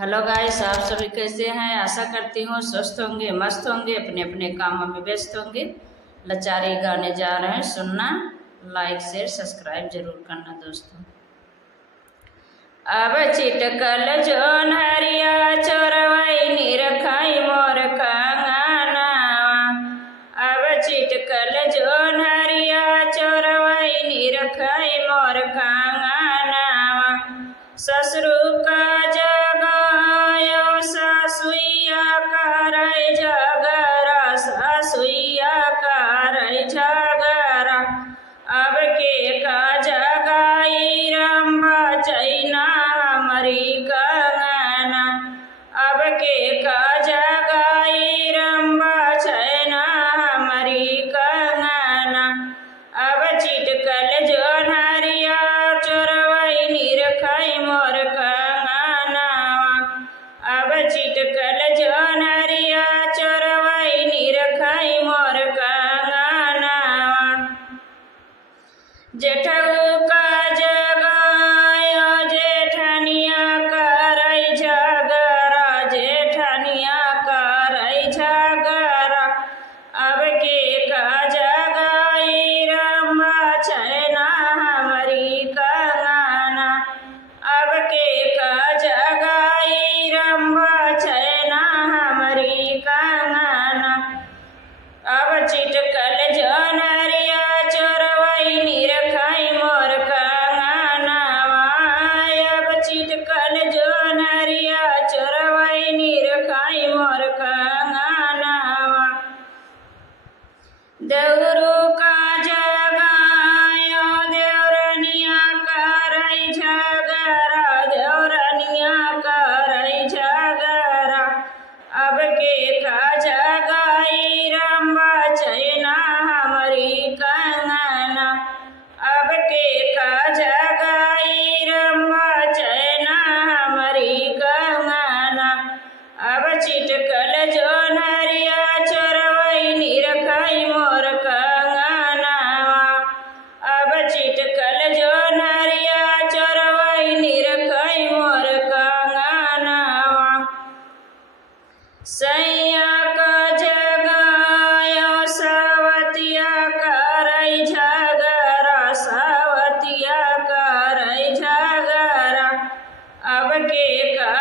Hello guys, आप सभी कैसे हैं। आशा करती हूँ स्वस्थ होंगे, मस्त होंगे, अपने अपने कामों में व्यस्त होंगे। लचारी गाने जा रहे हैं, सुनना, लाइक शेयर सब्सक्राइब जरूर करना दोस्तों। अब चिटकल जोन हरिया चोरवई रखाई मोर कंगना। अब चिटकल जोन हरिया चोरवई रखाई मोर कंगना। ससुरु का जगायो सासुइया करई झगड़ा, सासुइया करई झगड़ा। अब के का जगाई रंबा चैना हमारी कंगना। अब के का जगाई रंबा चैना हमारी कंगना। अब चिटकल जोन हरिया चोरवई रखाई मोर कंगना। अब चिटकल जोन हरिया चोरवई रखाई मोर कंगना। जेठऊ का जगायो जेठनिया करई झगड़ा, जेठनिया करई झगड़ा। अब के का जगाई रंबा चैना हमारी कंगना। अब के का जगाई रंबा चैना हमारी कंगना। अब चिटकल जोन हरिया चोरवई रखाई मोर कंगना। अब चिटकल जोन हरिया चोरवई रखाई मोर कंगना। देवरू का जगायो देवरनिया करई झगड़ा, देवरनिया करई झगड़ा। अब के का जगाई रंबा चैना हमारी कंगना। अब के का जगाई रंबा चैना हमारी कंगना। अब चिटकल जोन हरिया चोरवई रखाई मोर कंगना। अब चिटकल जोन हरिया चोरवई रखाई मोर कंगना। सैया का जगायो सावतिया करई झगड़ा, सावतिया करई झगड़ा। अब के का